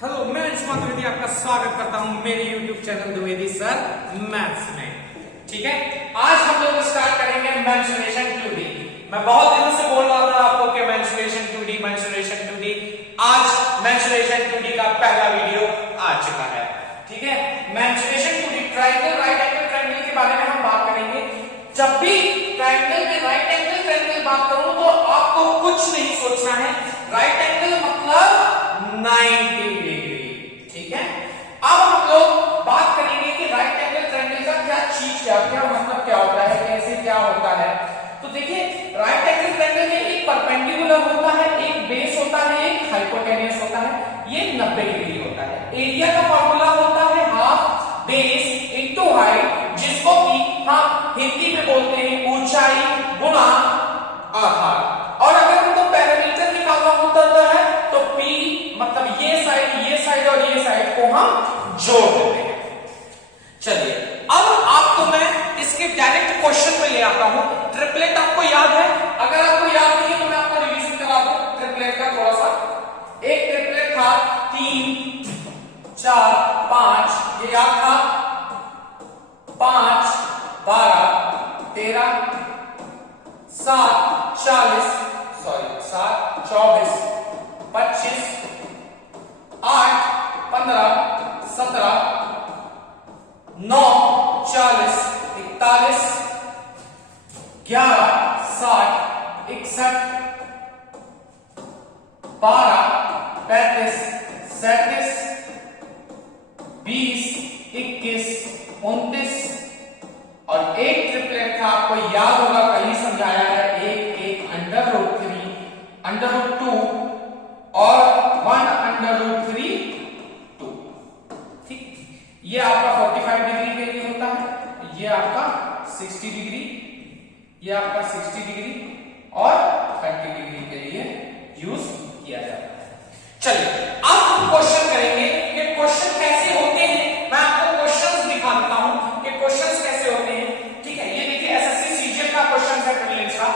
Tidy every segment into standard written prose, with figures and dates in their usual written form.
Hello, मैं अंशुमान द्विवेदी आपका स्वागत करता हूं मेरे YouTube channel Dwivedi sir maths में। ठीक है, आज हम लोग स्टार्ट करेंगे मेंसुरेशन 2D। मैं बहुत दिनों से बोल रहा था आपको कि मेंसुरेशन 2D। आज मेंसुरेशन 2D का पहला वीडियो आ चुका है। ठीक है, mensuration 2D triangle, right angle triangle के बारे में हम बात करेंगे। जब भी ट्रायंगल में राइट एंगल ट्रायंगल बात करूं तो आपको कुछ नहीं सोचना है। राइट एंगल मतलब 90 डिग्री। ठीक है, अब हम लोग बात करेंगे कि राइट एंगल ट्रायंगल का क्या चीज क्या मतलब क्या होता है, कैसे क्या होता है। तो देखिए, राइट एंगल ट्रायंगल में एक परपेंडिकुलर होता है, एक बेस होता है, एक हाइपोटेन्यूस होता है। ये 90 डिग्री होता है। एरिया का फॉर्मूला होता है हाफ बेस इनटू हाइट, जिसको कि हम हिंदी में बोलते हैं ऊंचाई गुणा आधार। और अगर हमको पैरामीटर निकालना होता है तो P मतलब ये साइड और ये साइड को हम जोड़ देते हैं। चलिए, अब आपको मैं इसके डायरेक्ट क्वेश्चन में ले आता हूं। ट्रिपलेट आपको याद है? अगर आपको याद नहीं है तो मैं आपको रिवीजन करा दूं ट्रिपलेट का थोड़ा सा। एक ट्रिपलेट था 3 4 5, ये याद था। 5 12 13 7 40 24 25 8 15 17 9 40 41 11 60 61 12 35 37 20 21 29 और एक ट्रिपलेट था, आपको याद होगा कहीं समझाया है, एक अंडर रूट 2 और 1 अंडर रूट 3 2। ठीक, ये आपका 45 डिग्री के लिए होता है, ये आपका 60 डिग्री, ये आपका 60 डिग्री और 30 डिग्री के लिए यूज किया जाता है। चलिए, अब हम क्वेश्चन करेंगे कि क्वेश्चन कैसे होते हैं। मैं आपको क्वेश्चंस दिखा देता हूं कि क्वेश्चंस कैसे होते हैं। ठीक है, ये देखिए एसएससी सीजीएल का क्वेश्चन है ट्रिपलेट्स का।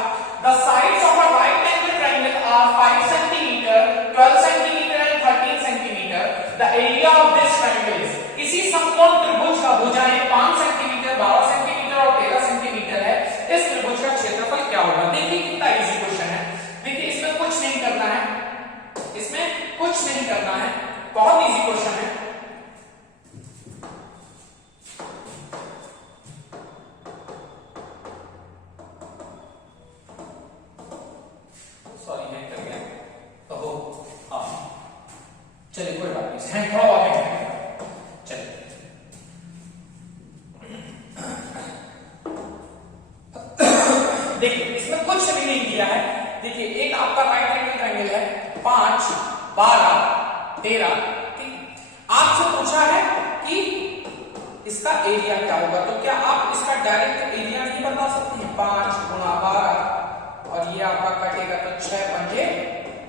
The sides of a right angle triangle are 5 centimetre, 12 centimetre and 13 centimetre. The area of this triangle is, किसी समकोण त्रिभुज का भुजाएं 5 सेंटीमीटर, 12 सेंटीमीटर और 13 सेंटीमीटर है। इस त्रिभुज का क्षेत्रफल क्या होगा? देखिए कितना इजी क्वेश्चन है। देखिए, इसमें कुछ नहीं करना है, बहुत इजी क्वेश्चन है। सॉरी, मैं कर गया। ओहो, हाँ, चलिए कोई बात नहीं, हैंड थोड़ा और है। चलिए, देखिए इसमें कुछ भी नहीं दिया है। देखिए, एक आपका राइट एंगल ट्रायंगल है 5 12 13। ठीक, आपसे पूछा है कि इसका एरिया क्या होगा, तो क्या आप इसका डायरेक्ट एरिया नहीं बता सकते हैं? 5 गुणा 12 और ये आपका कटेगा तो 6 पंजे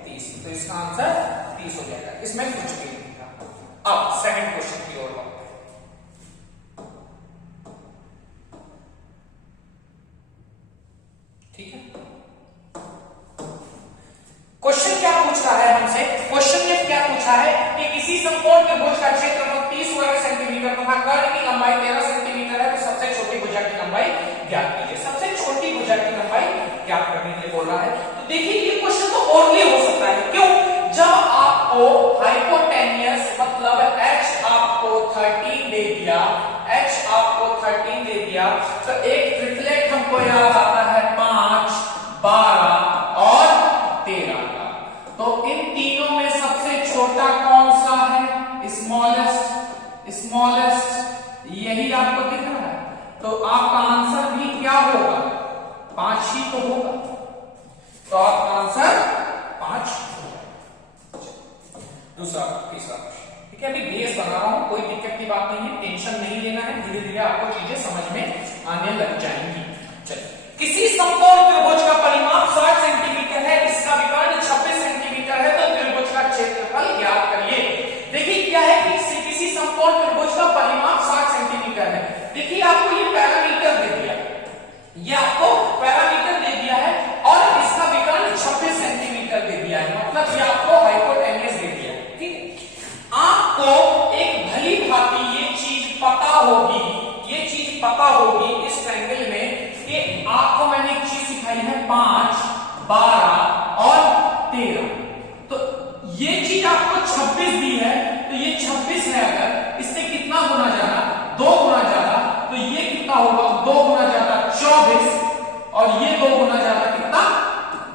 30, तो इसका आंसर 30 हो जाएगा। इसमें कुछ भी नहीं था। अब सेकंड क्वेश्चन की ओर बढ़ते हैं। ठीक है, क्वेश्चन क्या पूछ रहा है हमसे? क्वेश्चन ने क्या पूछा है कि किसी समकोण त्रिभुज का क्षेत्रफल 30 वर्ग सेंटीमीटर तथा कर्ण की लंबाई 13 सेंटीमीटर है, तो सबसे छोटी भुजा की लंबाई ज्ञात कीजिए। सबसे छोटी भुजा की लंबाई ज्ञात करने के लिए बोल रहा है। तो देखिए, ये क्वेश्चन तो ओनली हो सकता है। क्यों? जब आपको हाइपोटेन्यूस मतलब h आपको 13 दे दिया, तो एक ट्रिपलेट हमको याद आता है 5 12 और 13 का। तो इन तीनों में सबसे छोटा कौन सा है? स्मॉलेस्ट, यही आपको दिख रहा है। तो आपका आंसर भी क्या होगा? 5 ही तो होगा। तो आपका आंसर 5 होगा। दूसरा तीसरा, ठीक है, अभी बेस बना रहा हूं, कोई दिक्कत की बात नहीं है, टेंशन नहीं लेना है, धीरे धीरे आपको चीजें समझ में आने लग जाएंगी। चलिए, किसी समकोण त्रिभुज का परिमाप 60 सेंटीमीटर है, इसका विकर्ण 26 सेंटीमीटर है, तो त्रिभुज का क्षेत्रफल ज्ञात करिए। देखिए क्या है कि किसी समकोण त्रिभुज का परिमाप 60 सेंटीमीटर है। देखिए, आपको ये पैरामीटर दे दिया, ये आपको पैरामीटर दे दिया है और इसका विकर्ण 26 सेंटीमीटर दे दिया है, मतलब ये आपको हाइपोटेन्यूस दे दिया है। ठीक है, पता होगी इस ट्रायंगल में कि आपको मैंने एक चीज सिखाई है 5, 12 और 13। तो ये चीज आपको 26 दी है, तो ये 26 है, अगर इससे कितना गुना ज्यादा, 2 गुना ज्यादा, तो ये कितना होगा, 2 गुना ज्यादा 24 और ये 2 गुना ज्यादा कितना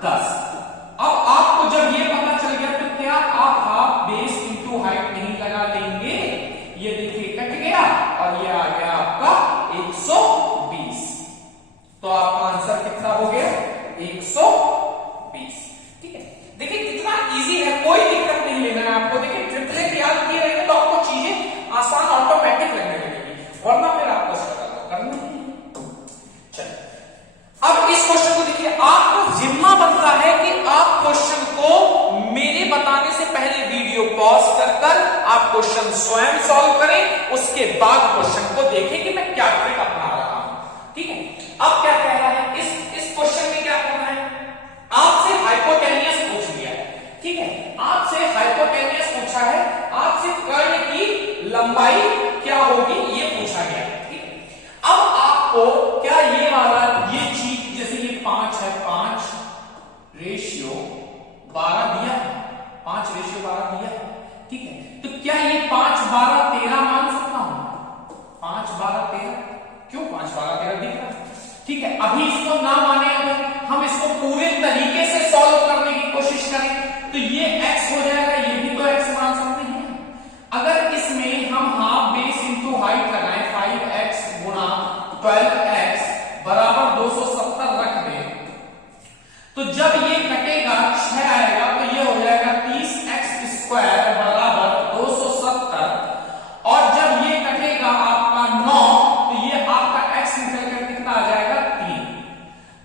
10। अब आपको जब ये पता चल गया तो क्या आप हाफ बेस इंटू हाइट नहीं लगा लेंगे? ये देखिए कट गया और ये आ गया आपका 120। तो आपका आंसर कितना हो गया? 120। ठीक है, देखिए कितना इजी है, कोई दिक्कत नहीं लेना है आपको। देखिए ट्रिपलेट याद किए रहेंगे तो आपको चीजें आसान ऑटोमेटिक लगने लगेगी, वरना फिर आपको करना है। चलिए अब इस क्वेश्चन को देखिए, आपका जिम्मा बनता है कि आप क्वेश्चन को मेरे बताने से पहले वीडियो पॉज कर आप क्वेश्चन स्वयं सॉल्व करें, उसके बाद क्वेश्चन को देखें कि मैं क्या ट्रिक अपना रहा हूं। ठीक है, अब क्या कह रहा है इस क्वेश्चन में, क्या करना है, आपसे हाइपोटेनियस पूछ लिया है। ठीक है, आपसे हाइपोटेनियस पूछा है, आपसे कर्ण की लंबाई क्या होगी ये पूछा गया है। ठीक है, अब आपको क्या ये वाला ये चीज, जैसे ये 5 है, 5 रेशियो 12 दिया है, 5 रेशियो 12 दिया है। ठीक है, तो क्या ये 5, 12, 13 मान सकता हूं? 5, 12, 13, क्यों 5, 12, 13 दिख रहा है? ठीक है, अभी इसको ना माने, अगर हम इसको पूरे तरीके से सॉल्व करने की कोशिश करें तो ये x हो जाएगा, ये भी तो x मान सकते हैं। अगर इसमें हम हाफ बेस इंटू हाइट लगाएं, 5x गुणा 12x बराबर 270 रख दें, तो जब ये कटेगा 6 आएगा, तो ये हो जाएगा 30x स्क्वायर बराबर 270, और जब ये कटेगा आपका 9, तो ये आपका x निकल कर कितना आ जाएगा 3।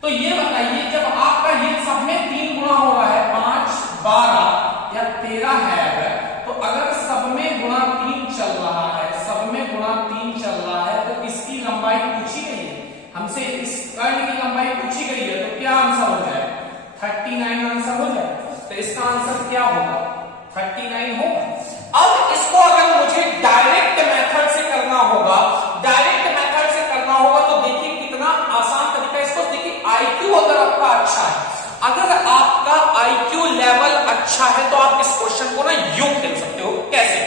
तो ये बताइए, जब आपका ये सब में 3 गुणा हो रहा है, 5, 12 या 13 है, तो अगर सब में गुणा 3 चल रहा है, सब में गुणा 3 चल रहा है, तो इसकी लंबाई पूछी गई है हमसे, इस कर्ण की लंबाई पूछी गई है, तो क्या आंसर हो जाएगा? 39 आंसर हो जाएगा। तो इसका आंसर क्या होगा? 39 होगा। अब इसको अगर मुझे डायरेक्ट मेथड से करना होगा, डायरेक्ट मेथड से करना होगा, तो देखिए कितना आसान तरीका। इसको देखिए, आईक्यू अगर आपका अच्छा है, अगर आपका आईक्यू लेवल अच्छा है, तो आप इस क्वेश्चन को ना यूं खेल सकते हो। कैसे?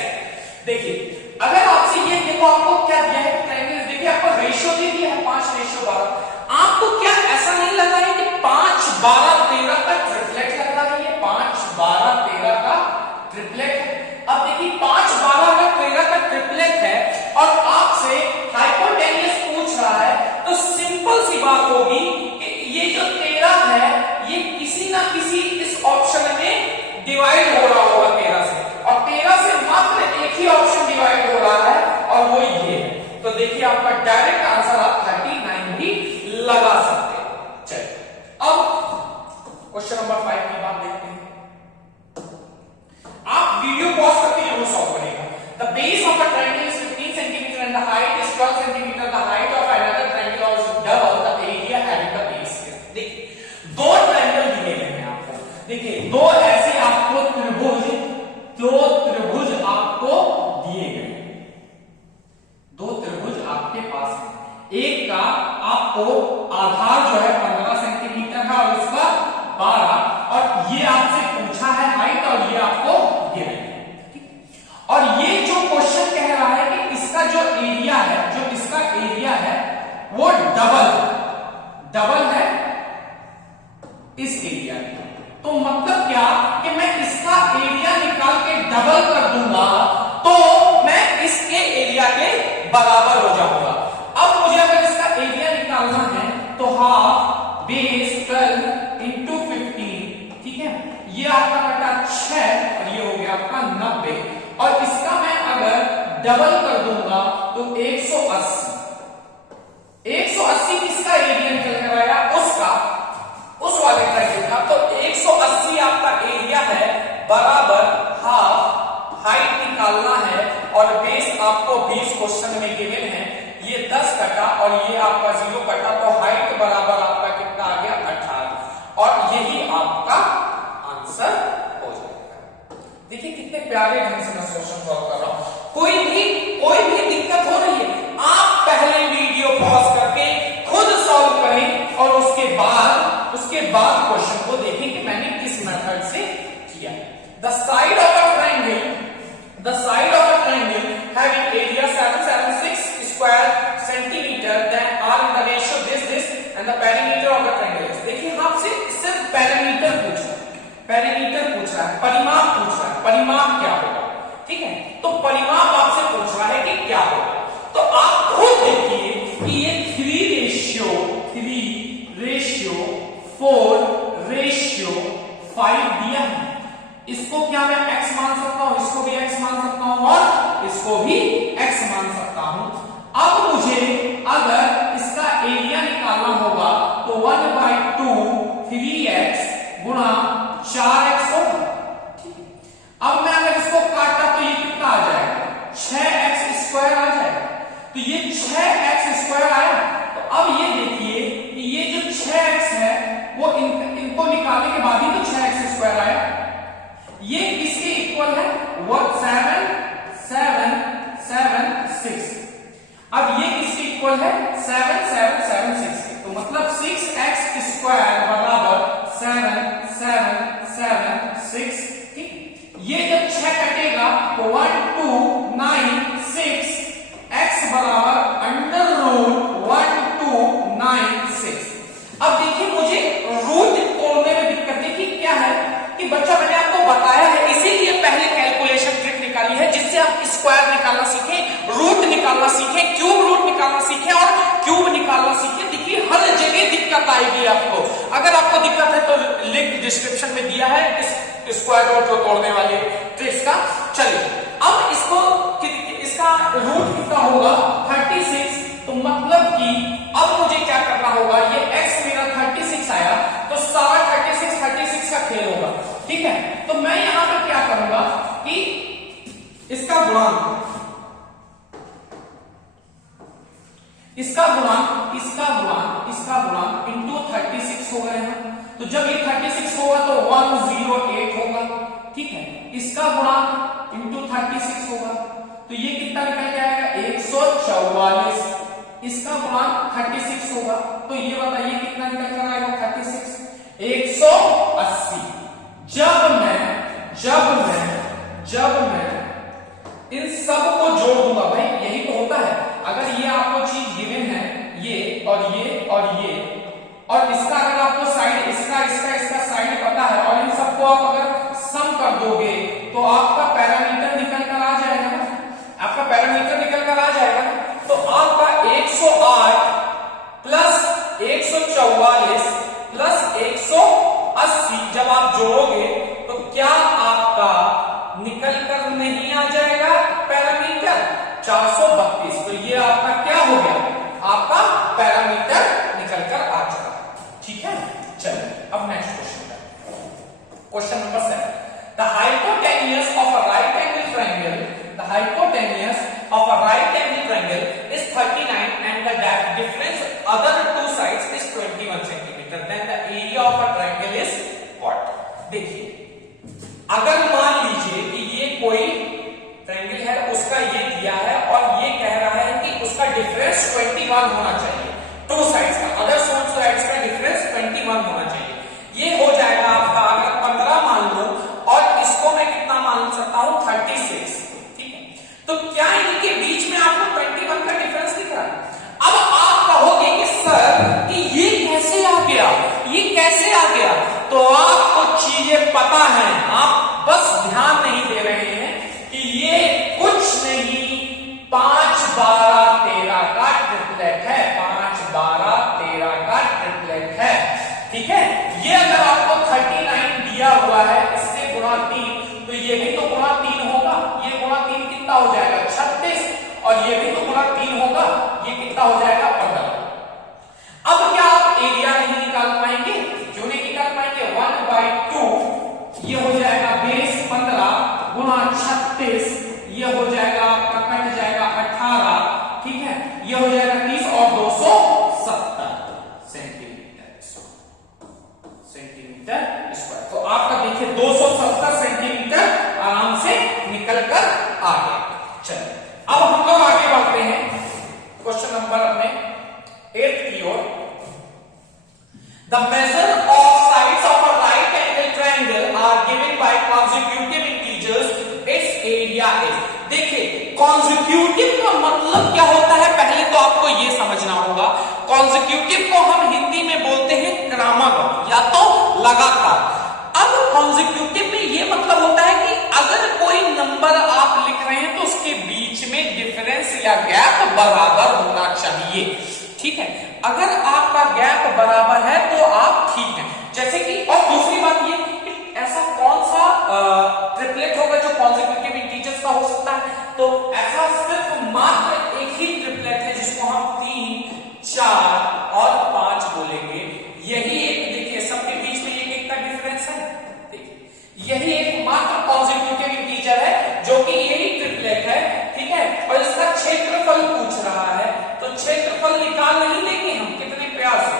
देखिए, अगर आपसे ये देखो, आपको क्या दिया है ट्रायंगल, देखिए आपको रेशियो दे दिया है 5 रेशियो 12। आपको क्या ऐसा नहीं लगा है कि 5, 12, 13 का ट्रिपलेट लग रहा है? ये 5, 12, 13 का ट्रिपलेट है। अब देखिए 5, 12 का 13 का ट्रिपलेट है और आपसे हाइपोटेनियस पूछ रहा है, तो सिंपल सी बात होगी कि ये जो 13 है, ये किसी ना किसी इस ऑप्शन में डिवाइड हो रहा होगा 13 से, और 13 से मात्र एक ही ऑप्शन डिवाइड हो रहा है, और वो ये है। तो देखिए आपका डायरेक्ट आंसर आप 39 भी लगा सकते हैं। चलिए अब क्वेश्चन नंबर 5 की बात देखते हैं। आप वीडियो पॉज करके जरूर सॉल्व करिएगा। The base of a triangle is 15 centimetre and the height is 12 centimetre. The height of another triangle is double the area having the base. देखिए 2 ट्रायंगल दिए गए हैं आपको। देखिए 2 ऐसे आपको त्रिभुज, 2 त्रिभुज आपको दिए गए, 2 त्रिभुज आपके पास है। एक का आपको आधार जो है 15 सेंटीमीटर है और उसका 12, और ये आपसे पूछा है हाइट, और ये आपको गिवन है। और ये जो क्वेश्चन कह रहा है कि इसका जो एरिया है, जो इसका एरिया है वो डबल है इस एरिया का। तो मतलब क्या कि मैं इसका एरिया निकाल के डबल कर दूंगा तो मैं इसके एरिया के बराबर हो जाऊंगा। अब मुझे अगर इसका एरिया निकालना है तो हाफ बेस 12 इंटू 15, ठीक है, ये आपका कटा 6 और ये हो गया आपका 90, और इसका मैं अगर डबल कर दूंगा तो 180। 180 किसका एरिया निकल कर आया? उसका, उस वाले ट्रायंगल का। तो 180 आपका एरिया है बराबर हाफ हाइट निकालना है, और बेस आपको 20 क्वेश्चन में गिवन है, ये 10 कटा और ये आपका 0 कटा, तो हाइट बराबर आपका कितना आ गया? 18, और यही आपका आंसर हो जाएगा। देखिए कितने प्यारे ढंग से मैं क्वेश्चन सॉल्व कर रहा हूं। कोई भी दिक्कत हो रही है, आप पहले वीडियो क्वेश्चन को देखें कि मैंने किस मेथड से किया। The side of a triangle having area 776 square centimeter then are in the ratio this and the perimeter of the triangle is। देखिए आपसे सिर्फ पैरामीटर पूछ रहा है, परिमाप पूछ रहा है, परिमाप क्या होगा, ठीक है। तो परिमाप आपसे पूछ रहा है कि क्या होगा, तो आप खुद देखिए कि ये 3:4:5 दिया है। इसको क्या मैं x मान सकता हूं, इसको भी x मान सकता हूं और इसको भी x मान सकता हूं। अब मुझे अगर इसका एरिया निकालना होगा तो 1/2 3x गुणा 4x होगा, ठीक है। अब मैं अगर इसको काटा तो ये कितना आ जाएगा, 6x स्क्वायर आ जाएगा। तो ये 6x स्क्वायर आया। तो अब ये देखिए कि ये जो 6x है वो इनको निकालने के बाद ही तो 6x स्क्वायर आया। ये किसके इक्वल है, 7 7 7 6। अब ये किसके इक्वल है, 7 7 7 6। तो मतलब 6x स्क्वायर बराबर 7 7 7 6, ठीक। ये जब 6 कटेगा तो 1 2 9 6 x बराबर √1 2 9 6। अब देखिए मुझे रूट तोड़ने में दिक्कत देखिए क्या है कि बच्चा मैंने आपको बताया है, इसीलिए पहले कैलकुलेशन ट्रिक निकाली है जिससे आप स्क्वायर निकालना सीखें, रूट निकालना सीखें, क्यूब रूट निकालना सीखें और क्यूब निकालना सीखें। देखिए हर जगह दिक्कत आएगी आपको, अगर आपको दिक्कत है तो लिंक डिस्क्रिप्शन में दिया है इस स्क्वायर रूट को तोड़ने वाले ट्रिक्स का। चलिए अब इसको इसका रूट कितना होगा, 36। तो मतलब कि अब मुझे क्या करना होगा, ये x मेरा 36 आया तो सारा 36 का खेल होगा, ठीक है। तो मैं यहां पर क्या करूंगा कि इसका गुणांक इंटू 36 हो गए हैं। तो जब ये 36 होगा तो 108 होगा, ठीक है। इसका गुणांक इंटू 36 होगा तो ये कितना निकल के आएगा, 144। इसका गुणांक 36 होगा तो ये बताइए कितना निकल कर आएगा, 36 180। जब मैं इन सब को जोड़ दूंगा, भाई यही तो होता है, अगर ये आपको चीज गिवन है, ये और इसका अगर आपको साइड इसका साइड पता है और इन सबको आप अगर सम कर दोगे तो आपका पैरामीटर निकल कर आ जाएगा ना, तो आपका 108 प्लस 144 प्लस 180 जब आप जोड़ोगे तो क्या आपका निकल कर नहीं आ जाएगा पैरामीटर 432। तो ये आपका क्या हो गया, आपका पैरामीटर निकल कर आ चुका, ठीक है। चलिए अब next question number 7। The hypotenuse of a right angle triangle is 39 and the difference other two sides is 21 centimeter. Then the area of a triangle is what? देखिए अगर मान लीजिए कि ये कोई ट्रायंगल है, उसका ये दिया है और ये कह रहा है कि उसका डिफरेंस 21 होना चाहिए, टू साइड्स का, अदर साइड्स का डिफरेंस 21 होना चाहिए। ये हो जाएगा आपका, अगर 15 मान लो और इसको मैं कितना मान सकता हूं, 36, ठीक है। तो क्या इनके बीच में आपको 21 का डिफरेंस दिख रहा है। अब आप कहोगे कि सर कि ये कैसे आ गया, तो आपको चीजें पता है, आप बस ध्यान नहीं दे रहे हैं कि ये कुछ नहीं 5 12 13 का ट्रिपलेट है, 5 12 13 का ट्रिपलेट है, ठीक है। ये अगर आपको 39 दिया हुआ है, इससे गुणा 3, तो ये भी तो गुणा 3 होगा, ये गुणा 3 कितना हो जाएगा, 36, और ये भी तो गुणा 3 होगा, ये कितना हो जाएगा, 15। अब क्या आप एरिया नहीं निकाल पाएंगे, क्यों नहीं निकाल पाएंगे, 1/2 ये हो जाएगा बेस 15 गुणा 36, ये हो जाएगा आपका कट जाएगा 18, ठीक है। ये हो जाएगा 30 और 270 सेंटीमीटर स्क्वायर। तो आपका देखिए 270 consecutive integers, its area is। देखिए consecutive का मतलब क्या होता है, पहले तो आपको ये समझना होगा। consecutive को हम हिंदी में बोलते हैं क्रमागत या तो लगातार। अब consecutive में ये मतलब होता है कि अगर कोई नंबर आप लिख रहे हैं तो उसके बीच में डिफरेंस या गैप बराबर होना चाहिए, ठीक है। अगर आपका गैप बराबर है तो आप ठीक है। जैसे कि, और दूसरी बात ये कि ऐसा कौन सा ट्रिपलेट होगा जो कॉन्सेक्यूटिव इंटीजर्स का हो सकता है, तो ऐसा सिर्फ मात्र एक ही ट्रिपलेट है जिसको हम 3, 4 और 5 बोलेंगे। यही एक, देखिए सबके बीच में एक एक का डिफरेंस है, देखिए यही एक मात्र कॉन्सेक्यूटिव इंटीजर है जो कि यही ट्रिपलेट है, ठीक है। और इसका क्षेत्रफल पूछ रहा है, तो क्षेत्रफल निकाल नहीं देंगे हम कितने प्यार से,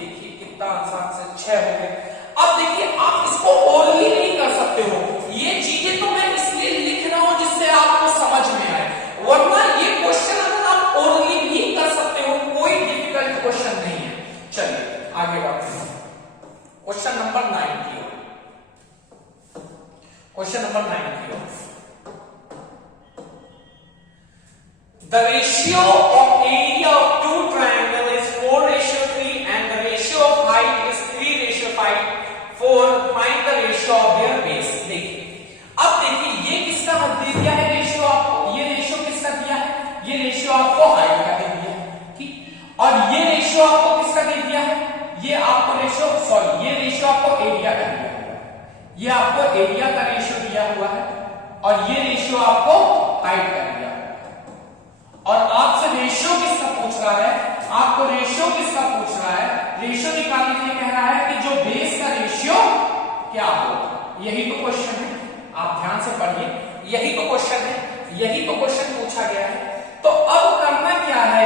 देखिए कितना आसान से 6 हो गए। अब देखिए आप इसको ओरली नहीं कर सकते हो, ये चीजें तो मैं इसलिए लिख रहा हूं जिससे आपको समझ में आए, वरना ये क्वेश्चन अगर आप ओरली भी कर सकते हो, कोई डिफिकल्ट क्वेश्चन नहीं है। चलिए आगे बढ़ते हैं, क्वेश्चन नंबर 9 की ओर। क्वेश्चन नंबर 9 की ओर, the ratio of area of two triangle is 4:3 and the ratio of height is 3:4. Find the ratio of their base। देखिए अब देखिए ये किसका दे दिया है रेशियो आपको, ये रेशियो किसका दिया है, ये रेशियो आपको हाइट का दे दिया है, ठीक। और ये रेशियो आपको किसका दे दिया है, ये आपको रेशियो, सॉरी ये रेशियो आपको एरिया का दिया हुआ है, ये आपको एरिया का रेशियो दिया हुआ है, और ये रेशियो आपको हाइट का दिया। और आपसे रेशियो किसका पूछ रहा है, आपको रेशियो किसका पूछ रहा है, रेशियो निकालने के लिए कह रहा है कि जो बेस का रेशियो क्या हो, यही तो क्वेश्चन है, आप ध्यान से पढ़िए, यही तो क्वेश्चन है, यही तो क्वेश्चन पूछा गया है। तो अब करना क्या है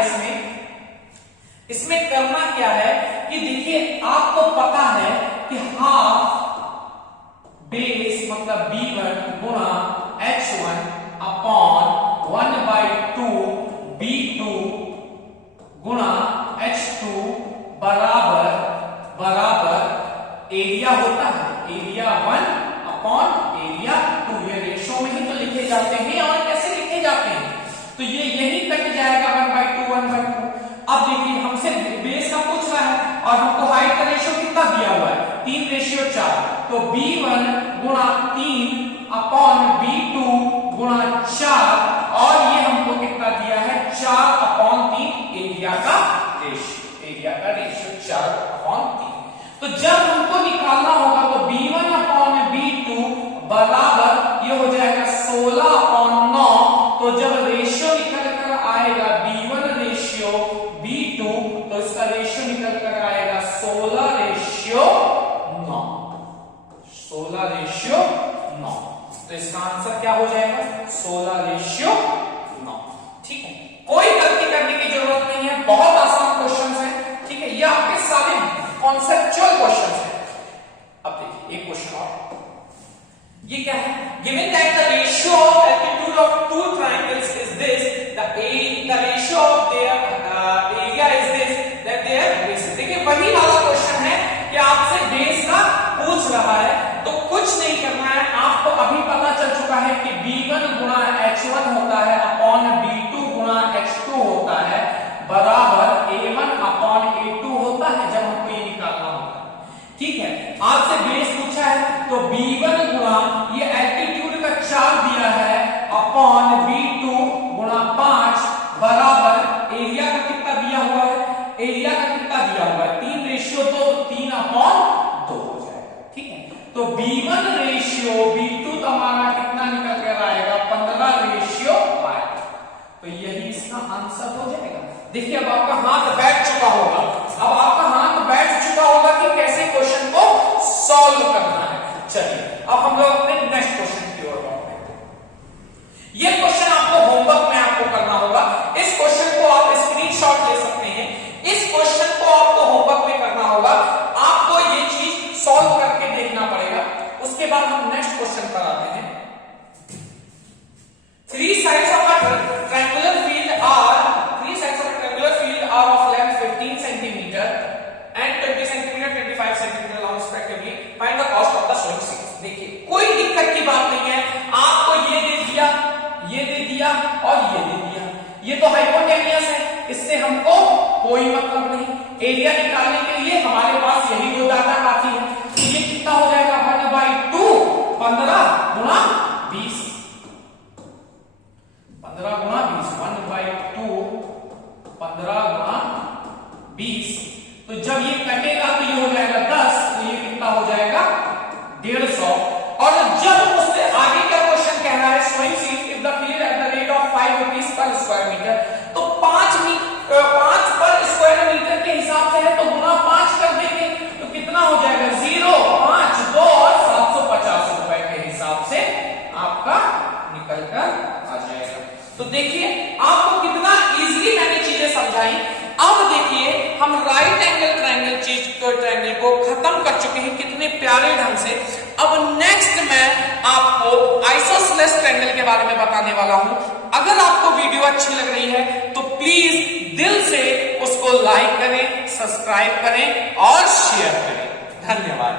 इसमें करना क्या है कि देखिए आपको पता है कि हाफ बेस मतलब b1 गुणा h1 अपॉन 1/2 b2 गुणा h2 बराबर एरिया होता है, एरिया 1 अपॉन एरिया 2। ये रेशो में ही तो लिखे जाते हैं, और कैसे लिखे जाते हैं, तो ये यही कट जाएगा 1/2। अब देखिए हमसे बेस का पूछ रहा है और हमको हाइट का रेशियो कितना दिया हुआ है, 3:4, तो b1 गुणा 3 अपॉन b2 गुणा 4, और ये हमको कितना दिया है 4/3 एरिया का रेशियो 4/3। तो जब हमको निकालना होगा तो b1 अपॉन b2 बराबर ये हो जाएगा 16/9। तो जब रेशियो निकल कर आएगा b1 रेशियो b2, तो इसका रेशियो निकल कर आएगा 16:9। 16:9, तो इसका आंसर क्या हो जाएगा 16:9, ठीक है। कोई गलती करने की जरूरत नहीं है, बहुत आसान क्वेश्चन है, ठीक है। ये आपके सारे कॉन्सेप्चुअल क्वेश्चन है। अब देखिए एक क्वेश्चन और, ये क्या है, given that the ratio of altitude of two triangles is this, the ratio of their area is this, that there base. देखिए वही वाला क्वेश्चन है कि आपसे बेस का पूछ रहा है, तो कुछ नहीं करना है, आपको अभी पता चल चुका है कि b1 गुणा h1 होता है अपॉन b2 गुणा h2 होता है बराबर a1 अपॉन a2 होता है, जब हमको ये निकालना होता है, ठीक है। आपसे बेस पूछा है तो b1 गुणा ये एल्टीट्यूड का 4 दिया है अपॉन b2 गुणा 5 बराबर एरिया का कितना दिया हुआ है, एरिया का कितना दिया हुआ है 3:2, तो 3/2 हो जाएगा, ठीक है। तो b1 रेशियो b2 तो हमारा कितना निकल कर आएगा 15:5, तो यही इसका आंसर हो जाएगा। देखिए अब आपका हाथ बैठ चुका होगा, अब आपका हाथ बैठ चुका होगा कि कैसे क्वेश्चन को सॉल्व करना है। चलिए अब हम लोग अपने नेक्स्ट क्वेश्चन की ओर बढ़ते हैं। ये क्वेश्चन आपको होमवर्क में आपको करना होगा, इस क्वेश्चन को आप स्क्रीनशॉट ले सकते हैं, इस क्वेश्चन को आपको होमवर्क में करना होगा, आपको ये चीज सॉल्व करके देखना पड़ेगा। उसके बाद हम नेक्स्ट क्वेश्चन पर आते हैं। Three sides of a triangular field are of length 15 cm कोई दिक्कत की बात नहीं है। आपको ये दे दिया, ये दे दिया और ये दे दिया, ये तो हाइपोटेनियस है, इससे हमको कोई मतलब नहीं। एरिया निकालने के लिए हमारे पास यही दो डाटा काफी है। तो ये कितना हो जाएगा 1/2, 15 गुणा 20, 15 गुणा 20, 1/2 15 गुणा 20। तो जब ये कटेगा तो ये हो जाएगा 10, तो ये कितना हो जाएगा 150। और जब उससे आगे का क्वेश्चन कह रहा है showing sheet if the field at the rate of 5 rupees per square meter, तो 5 पर स्क्वायर मीटर के हिसाब से है तो गुना 5 कर देंगे, तो कितना हो जाएगा 0, 5, 2 और 750 रुपए के हिसाब से आपका निकल कर आ जाएगा। तो देखिए आपको कितना इजीली मैंने चीजें समझाई। अब देखिए हम राइट एंगल ट्रायंगल को खत्म कर चुके हैं कितने प्यारे ढंग से। अब नेक्स्ट मैं आपको आइसोसेलेस ट्रायंगल के बारे में बताने वाला हूं। अगर आपको वीडियो अच्छी लग रही है तो प्लीज दिल से उसको लाइक करें, सब्सक्राइब करें और शेयर करें। धन्यवाद।